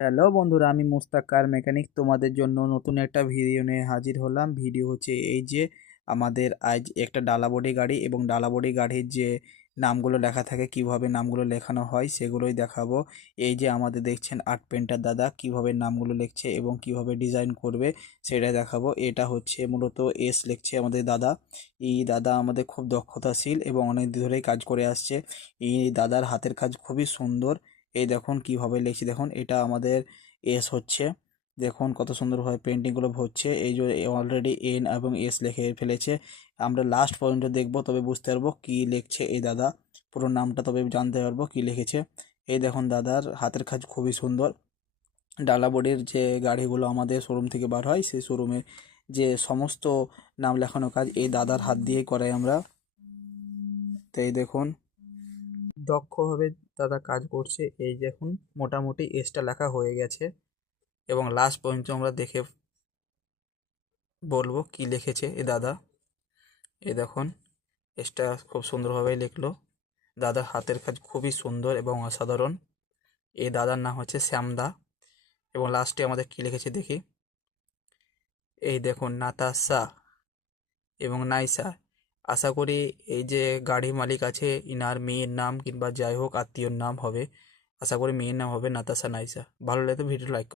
Hello বন্ধুরা, আমি মুস্তাক কার mechanic তোমাদের জন্য নতুন একটা ভিডিও নিয়ে হাজির হলাম। ভিডিও হচ্ছে এই যে আমাদের আজ একটা ডালাবডি গাড়ি এবং ডালাবডি গাড়ির যে নামগুলো লেখা থাকে, কিভাবে নামগুলো লেখানো হয় সেগুলোই দেখাবো। এই যে আমাদের দেখছেন আর্ট পেন্টার দাদা কিভাবে নামগুলো লিখছে এবং কিভাবে ডিজাইন করবে সেটা দেখাবো। এটা হচ্ছে মূলত এস লিখছে আমাদের দাদা। এই দাদা আমাদের খুব দক্ষতাশীল এবং অনেক দিন ধরেই কাজ করে আসছে। এই দাদার হাতের কাজ খুবই সুন্দর। এই দেখুন কিভাবে লিখছি, দেখুন এটা আমাদের এস হচ্ছে। দেখুন কত সুন্দরভাবে পেন্টিংগুলো ভরছে। এই যে অলরেডি এন এবং এস লিখে ফেলেছে। আমরা লাস্ট পর্যন্ত দেখবো, তবে বুঝতে পারবো কি লিখছে এই দাদা। পুরো নামটা তবে জানতে পারবো কি লিখেছে। এই দেখুন দাদার হাতের কাজ খুবই সুন্দর। ডালা বোর্ডের যে গাড়িগুলো আমাদের শোরুম থেকে বার হয়, সেই শোরুমে যে সমস্ত নাম লেখানো কাজ এই দাদার হাত দিয়েই করাই আমরা। তো এই দেখুন দক্ষভাবে দাদা কাজ করছে। এই দেখুন মোটামুটি এসটা লেখা হয়ে গেছে এবং লাস্ট পর্যন্ত আমরা দেখে বলবো কি লিখেছে এ দাদা। এই দেখুন এসটা খুব সুন্দরভাবে লিখলো। দাদার হাতের কাজ খুবই সুন্দর এবং অসাধারণ। এই দাদার নাম হচ্ছে শ্যামদা। এবং লাস্টে আমাদের কি লিখেছে দেখি। এই দেখুন নাতাশা এবং নাইসা। আশা করি এই যে গাড়ি মালিক আছে ইনার মেয়ের নাম কিংবা যাই হোক আত্মীয়র নাম হবে। আশা করি মেয়ের নাম হবে নাতাশা নাইসা। ভালো লাগলে ভিডিও লাইক